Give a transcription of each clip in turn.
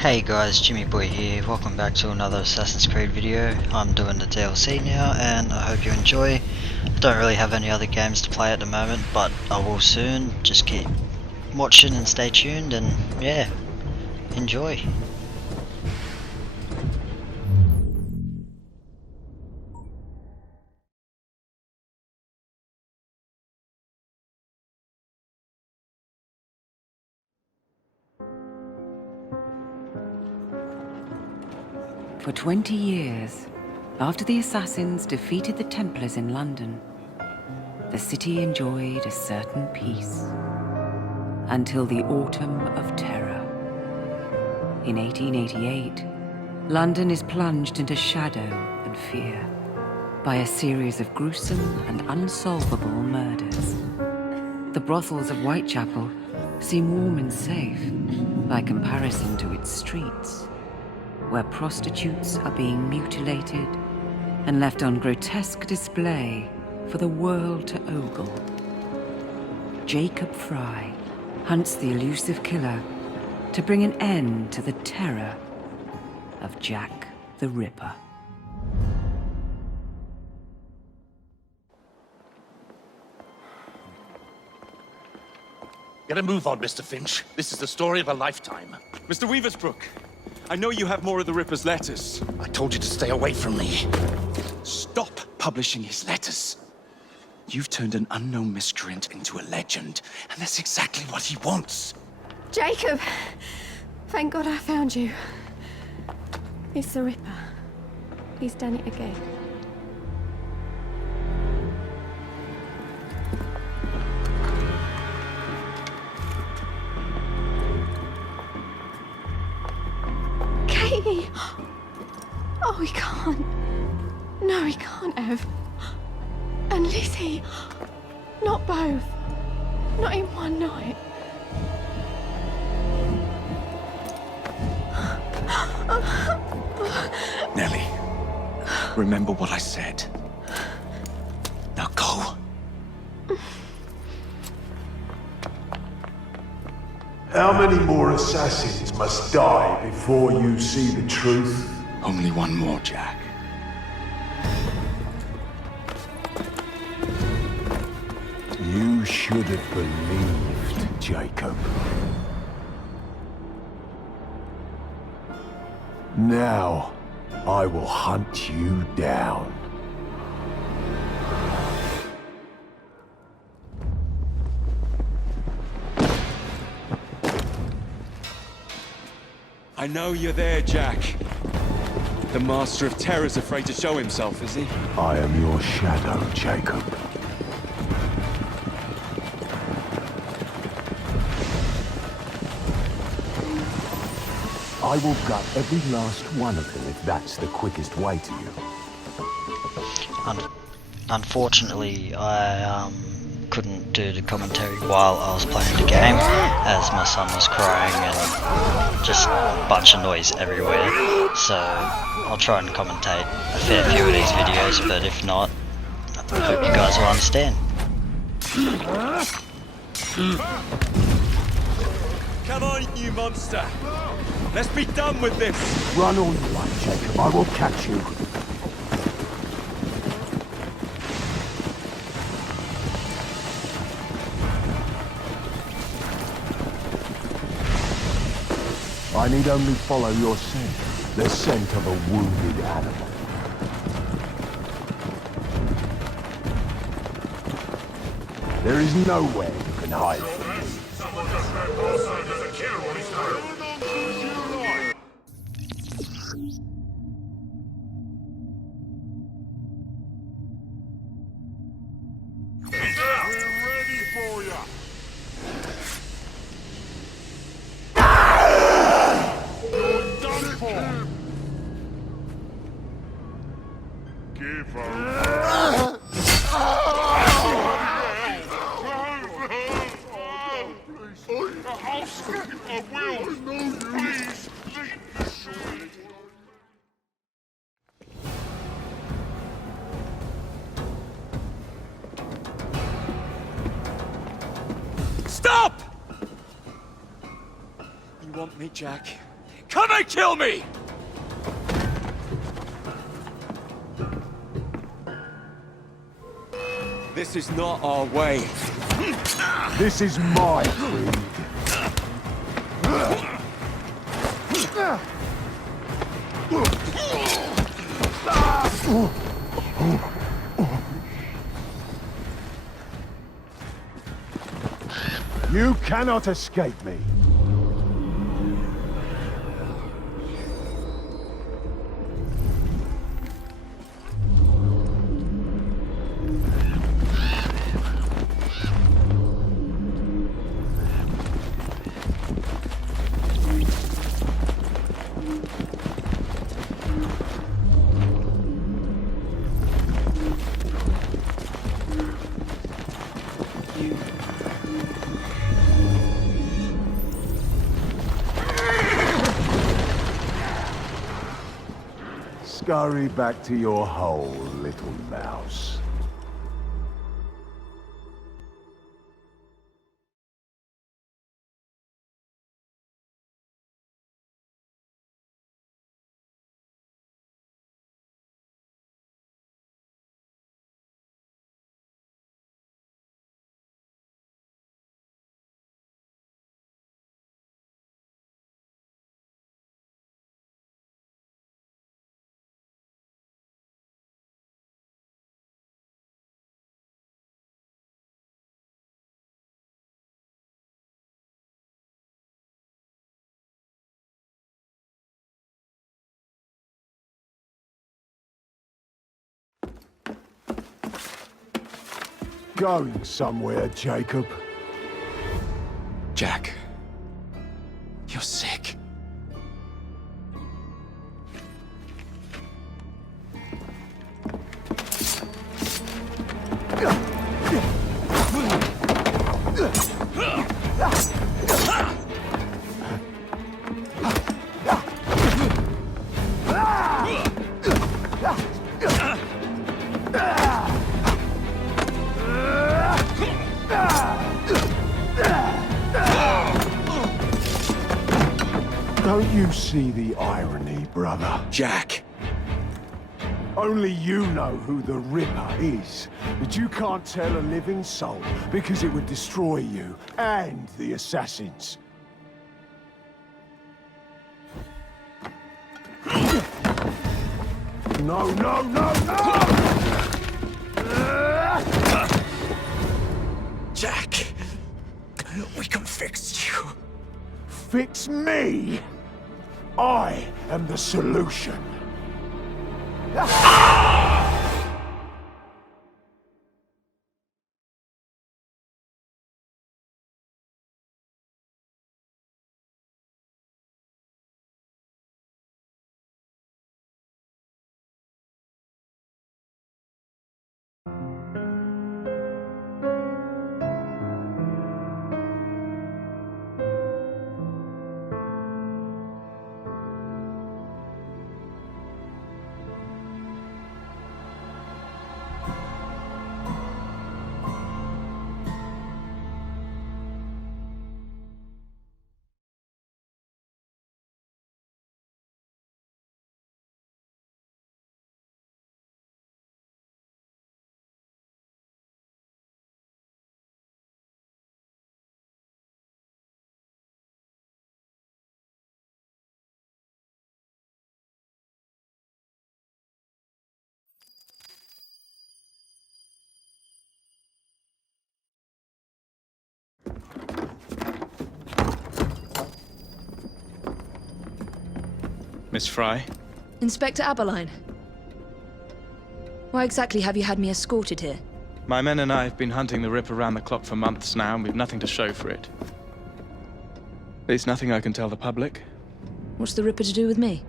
Hey guys, Jimmy Boy here, welcome back to another Assassin's Creed video. I'm doing the DLC now and I hope you enjoy. I don't really have any other games to play at the moment, but I will soon. Just keep watching and stay tuned and yeah, enjoy. For 20 years, after the Assassins defeated the Templars in London, the city enjoyed a certain peace. Until the Autumn of Terror. In 1888, London is plunged into shadow and fear by a series of gruesome and unsolvable murders. The brothels of Whitechapel seem warm and safe by comparison to its streets, where prostitutes are being mutilated and left on grotesque display for the world to ogle. Jacob Fry hunts the elusive killer to bring an end to the terror of Jack the Ripper. Get a move on, Mr. Finch. This is the story of a lifetime. Mr. Weaversbrook, I know you have more of the Ripper's letters. I told you to stay away from me. Stop publishing his letters. You've turned an unknown miscreant into a legend, and that's exactly what he wants. Jacob! Thank God I found you. It's the Ripper. He's done it again. Katie! Oh, he can't. No, he can't have. And Lizzie. Not both. Not in one night. Nellie, remember what I said. Now go. How many more assassins must die before you see the truth? Only one more, Jack. You should have believed, Jacob. Now, I will hunt you down. I know you're there, Jack. The Master of Terror's afraid to show himself, is he? I am your shadow, Jacob. I will gut every last one of them if that's the quickest way to you. Unfortunately, I couldn't do the commentary while I was playing the game, as my son was crying and just a bunch of noise everywhere. So I'll try and commentate a fair few of these videos, but if not, I hope you guys will understand. Come on, you monster! Let's be done with this! Run all you like, Jacob. I will catch you. I need only follow your scent. The scent of a wounded animal. There is nowhere you can hide from me. Someone just ran past saying there's a killer on his tail. He's out! We're ready for ya! You're done for! Give up. I'll scream, I will! Please, leave me, shorty. Stop! You want me, Jack? Come Why kill me? This is not our way. This is my creed. You cannot escape me. Scurry back to your hole, little mouse. Going somewhere, Jacob. Jack, you're sick. Don't you see the irony, brother? Jack. Only you know who the Ripper is, but you can't tell a living soul because it would destroy you and the Assassins. No, no, no, no! Jack, we can fix you. Fix me? I am the solution. Miss Fry? Inspector Aberline. Why exactly have you had me escorted here? My men and I have been hunting the Ripper around the clock for months now, and we've nothing to show for it. There's nothing I can tell the public. What's the Ripper to do with me?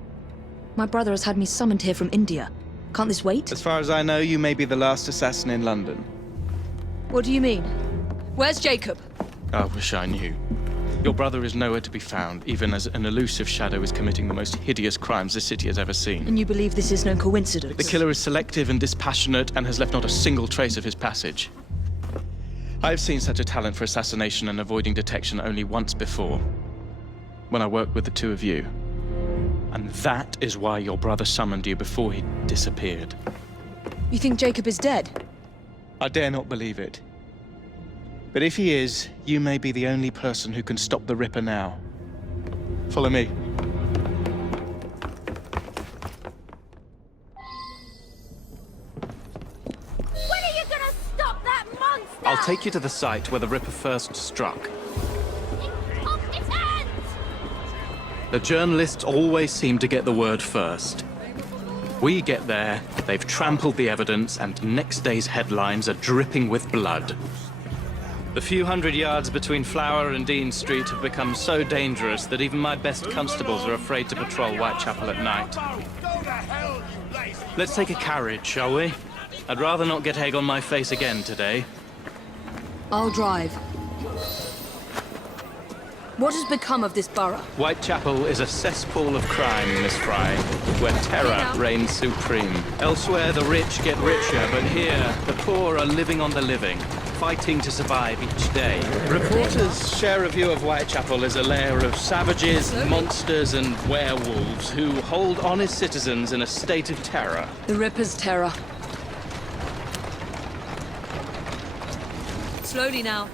My brother has had me summoned here from India. Can't this wait? As far as I know, you may be the last assassin in London. What do you mean? Where's Jacob? I wish I knew. Your brother is nowhere to be found, even as an elusive shadow is committing the most hideous crimes this city has ever seen. And you believe this is no coincidence? The killer is selective and dispassionate and has left not a single trace of his passage. I've seen such a talent for assassination and avoiding detection only once before. When I worked with the two of you. And that is why your brother summoned you before he disappeared. You think Jacob is dead? I dare not believe it. But if he is, you may be the only person who can stop the Ripper now. Follow me. When are you gonna stop that monster? I'll take you to the site where the Ripper first struck. Off its hands! The journalists always seem to get the word first. We get there, they've trampled the evidence, and next day's headlines are dripping with blood. The few hundred yards between Flower and Dean Street have become so dangerous that even my best constables are afraid to patrol Whitechapel at night. Let's take a carriage, shall we? I'd rather not get egg on my face again today. I'll drive. What has become of this borough? Whitechapel is a cesspool of crime, Miss Fry, where terror reigns supreme. Elsewhere, the rich get richer, but here, the poor are living on the living, fighting to survive each day. Reporters share a view of Whitechapel as a lair of savages, monsters, and werewolves who hold honest citizens in a state of terror. The Ripper's terror. Slowly now.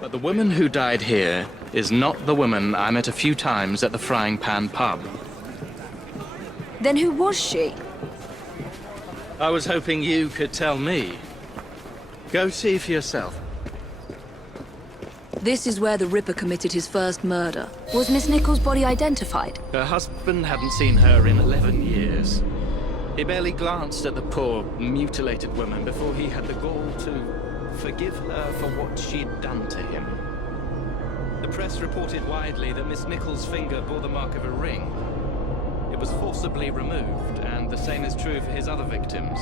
But the woman who died here is not the woman I met a few times at the Frying Pan pub. Then who was she? I was hoping you could tell me. Go see for yourself. This is where the Ripper committed his first murder. Was Miss Nichols' body identified? Her husband hadn't seen her in 11 years. He barely glanced at the poor, mutilated woman before he had the gall to forgive her for what she'd done to him. The press reported widely that Miss Nichols' finger bore the mark of a ring. It was forcibly removed, and the same is true for his other victims.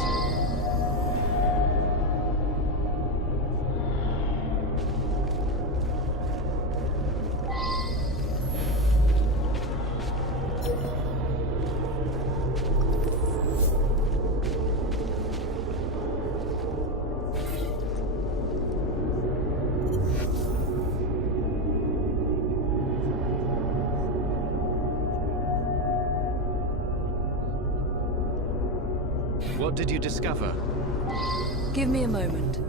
What did you discover? Give me a moment.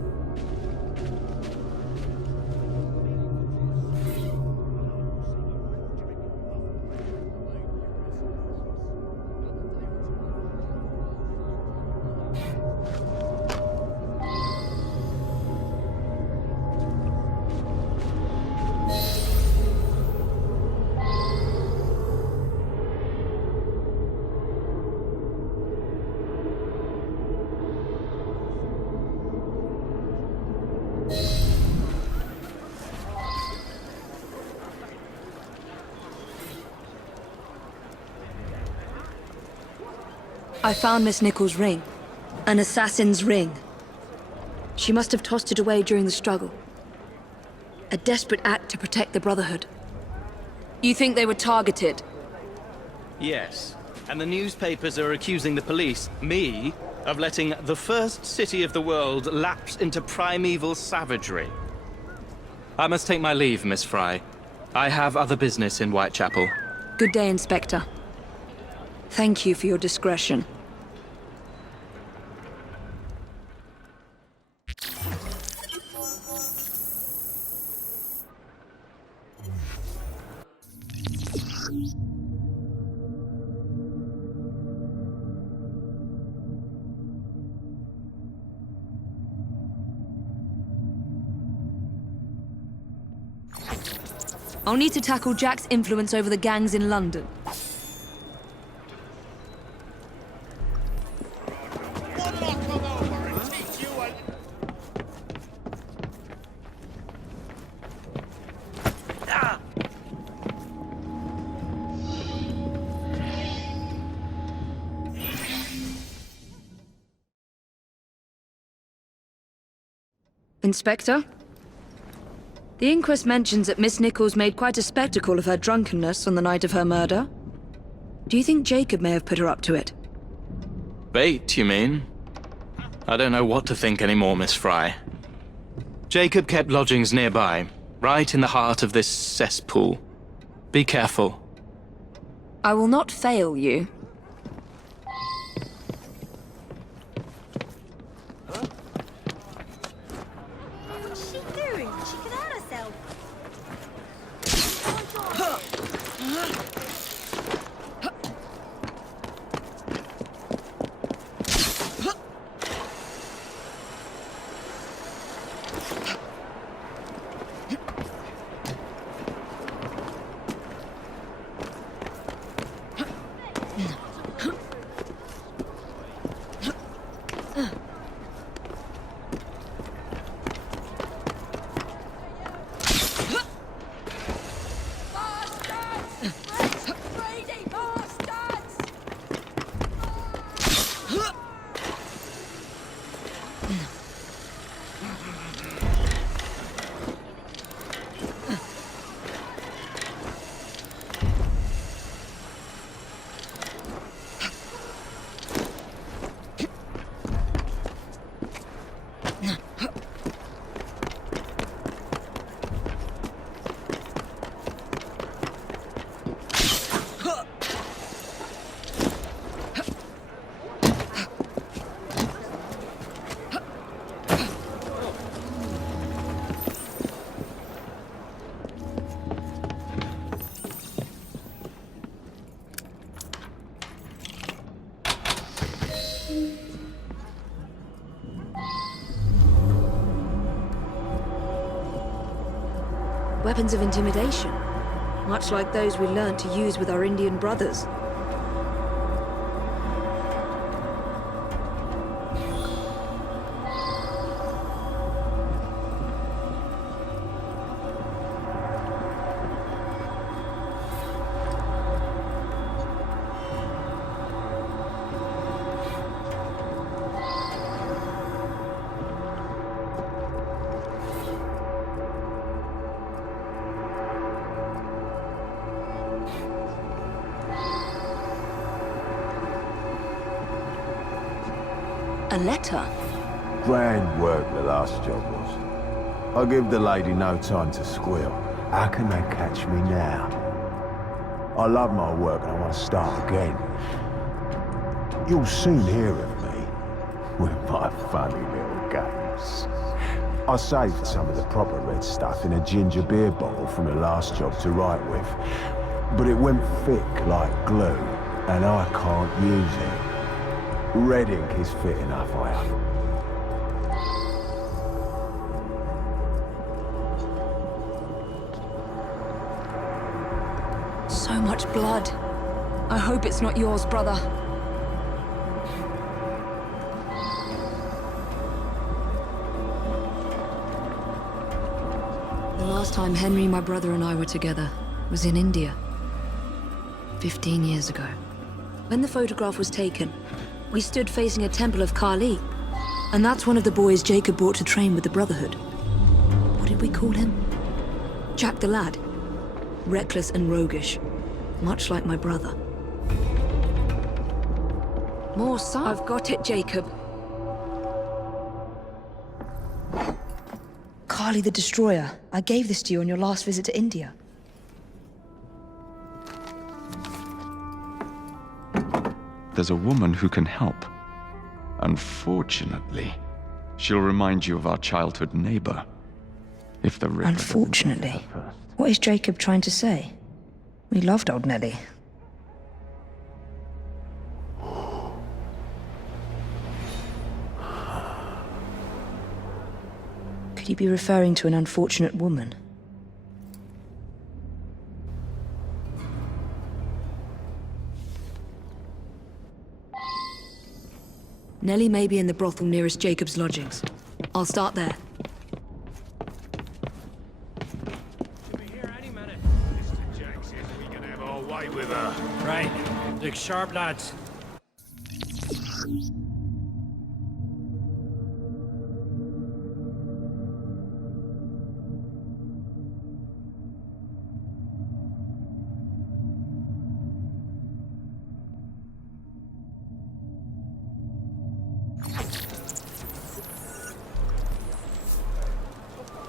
I found Miss Nichols' ring. An assassin's ring. She must have tossed it away during the struggle. A desperate act to protect the Brotherhood. You think they were targeted? Yes. And the newspapers are accusing the police, me, of letting the first city of the world lapse into primeval savagery. I must take my leave, Miss Fry. I have other business in Whitechapel. Good day, Inspector. Thank you for your discretion. I'll need to tackle Jack's influence over the gangs in London. Why did I come over and teach you a... Inspector? The inquest mentions that Miss Nichols made quite a spectacle of her drunkenness on the night of her murder. Do you think Jacob may have put her up to it? Bait, you mean? I don't know what to think anymore, Miss Fry. Jacob kept lodgings nearby. Right in the heart of this cesspool. Be careful. I will not fail you. What's she doing? She can hurt herself. Weapons of intimidation, much like those we learned to use with our Indian brothers. A letter? Grand work the last job was. I give the lady no time to squeal. How can they catch me now? I love my work and I want to start again. You'll soon hear of me with my funny little games. I saved some of the proper red stuff in a ginger beer bottle from the last job to write with, but it went thick like glue, and I can't use it. Red ink is fit enough, I am. So much blood. I hope it's not yours, brother. The last time Henry, my brother, and I were together was in India. 15 years ago. When the photograph was taken, we stood facing a temple of Kali. And that's one of the boys Jacob brought to train with the Brotherhood. What did we call him? Jack the Lad. Reckless and roguish. Much like my brother. More sun. I've got it, Jacob. Kali the Destroyer. I gave this to you on your last visit to India. There's a woman who can help. Unfortunately, she'll remind you of our childhood neighbor. If the Ripper... Unfortunately? What is Jacob trying to say? We loved old Nellie. Could he be referring to an unfortunate woman? Nellie may be in the brothel nearest Jacob's lodgings. I'll start there. She'll be here any minute. Mr. Jack says we can have our way with her. Right. Look sharp, lads.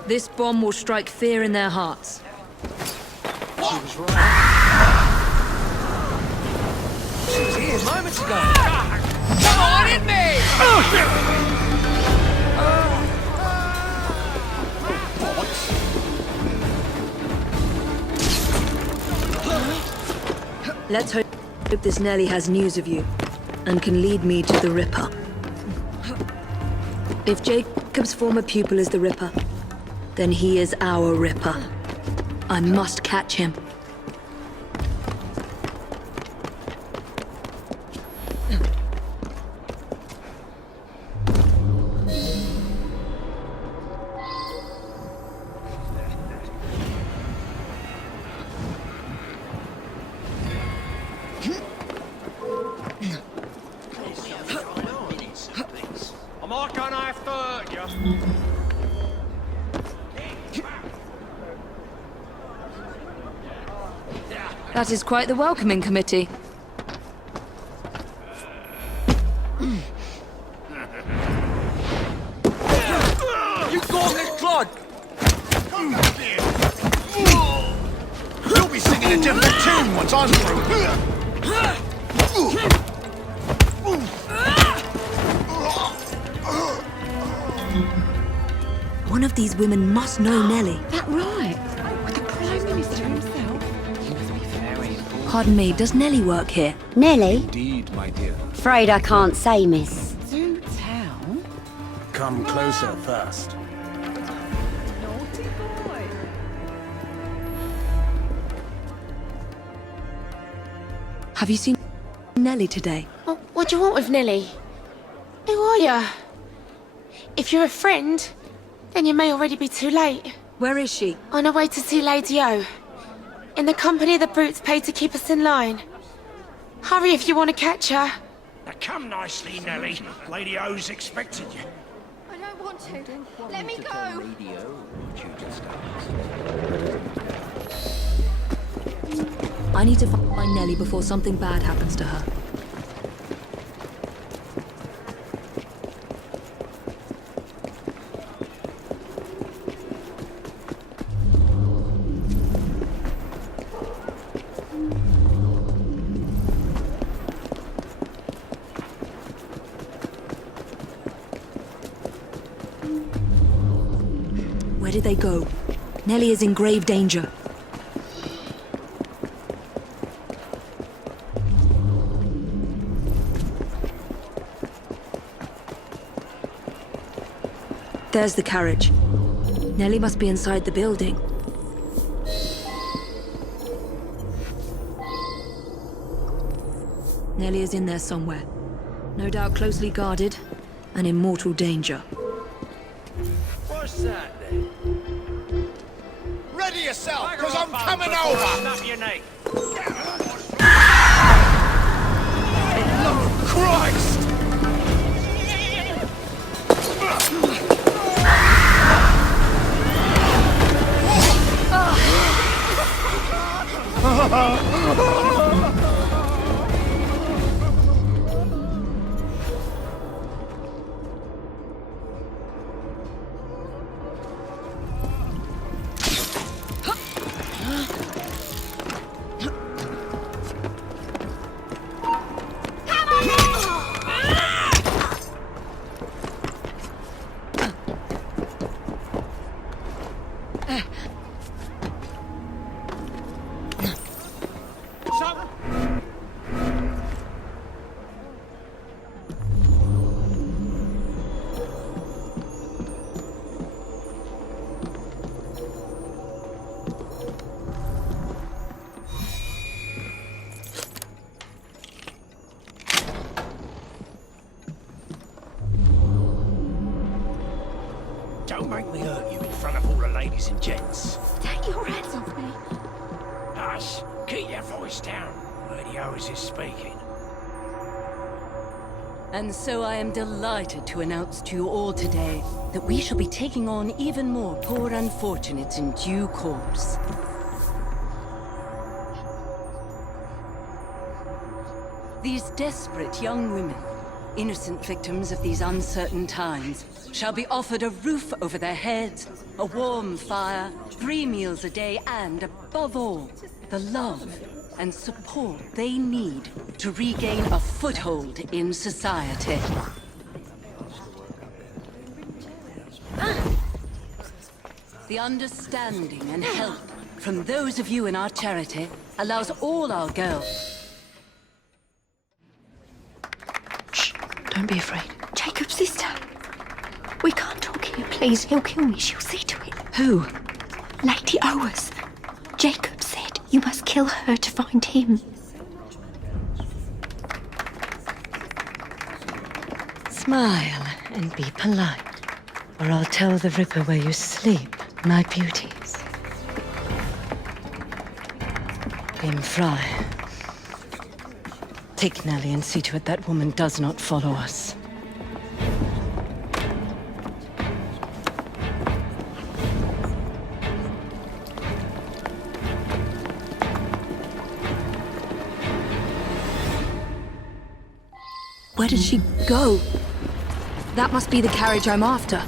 This bomb will strike fear in their hearts. She was right. She was here moments ago. Come on, hit me! Let's hope this Nelly has news of you, and can lead me to the Ripper. If Jacob's former pupil is the Ripper, then he is our Ripper. I must catch him. I'm not gonna have to hurt you. That is quite the welcoming committee. You gorgeous clod! You'll be singing a different tune once I'm through. One of these women must know Nelly. That right? With the Prime Minister himself? He must be very important. Pardon me, does Nelly work here? Nelly? Indeed, my dear. Afraid I can't say, miss. Do tell. Come closer first. Naughty boy. Have you seen Nelly today? What do you want with Nelly? Who are you? If you're a friend, then you may already be too late. Where is she? On her way to see Lady O. In the company of the brutes paid to keep us in line. Hurry if you want to catch her. Now come nicely, Nelly. Lady O's expecting you. I don't want to. Let me go. I need to find Nelly before something bad happens to her. Where did they go? Nelly is in grave danger. There's the carriage. Nelly must be inside the building. Nelly is in there somewhere. No doubt closely guarded and in mortal danger. What's that then? Ready yourself, because I'm coming over! Snap your neck. Christ! Don't make me hurt you in front of all the ladies and gents. Take your hands off me. Hush, keep your voice down. Lady O's is speaking. And so I am delighted to announce to you all today that we shall be taking on even more poor unfortunates in due course. These desperate young women Innocent victims of these uncertain times shall be offered a roof over their heads, a warm fire, 3 meals a day, and above all, the love and support they need to regain a foothold in society. The understanding and help from those of you in our charity allows all our girls. Shh, don't be afraid. Jacob's sister. We can't talk here, please. He'll kill me. She'll see to it. Who? Lady Owers. Jacob said you must kill her to find him. Smile and be polite, or I'll tell the Ripper where you sleep, my beauties. Fry. Take Nellie and see to it that woman does not follow us. Where did she go? That must be the carriage I'm after.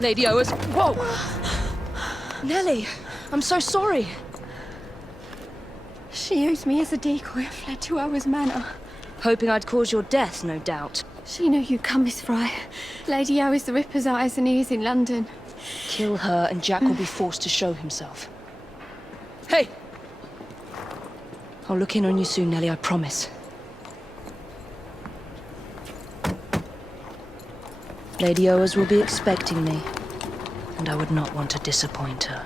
Lady Owers. Whoa! Nellie, I'm so sorry. She used me as a decoy and fled to Owers Manor. Hoping I'd cause your death, no doubt. She knew you'd come, Miss Fry. Lady Owers the Ripper's eyes and ears in London. Kill her and Jack will be forced to show himself. Hey! I'll look in on you soon, Nellie, I promise. Lady Owers will be expecting me, and I would not want to disappoint her.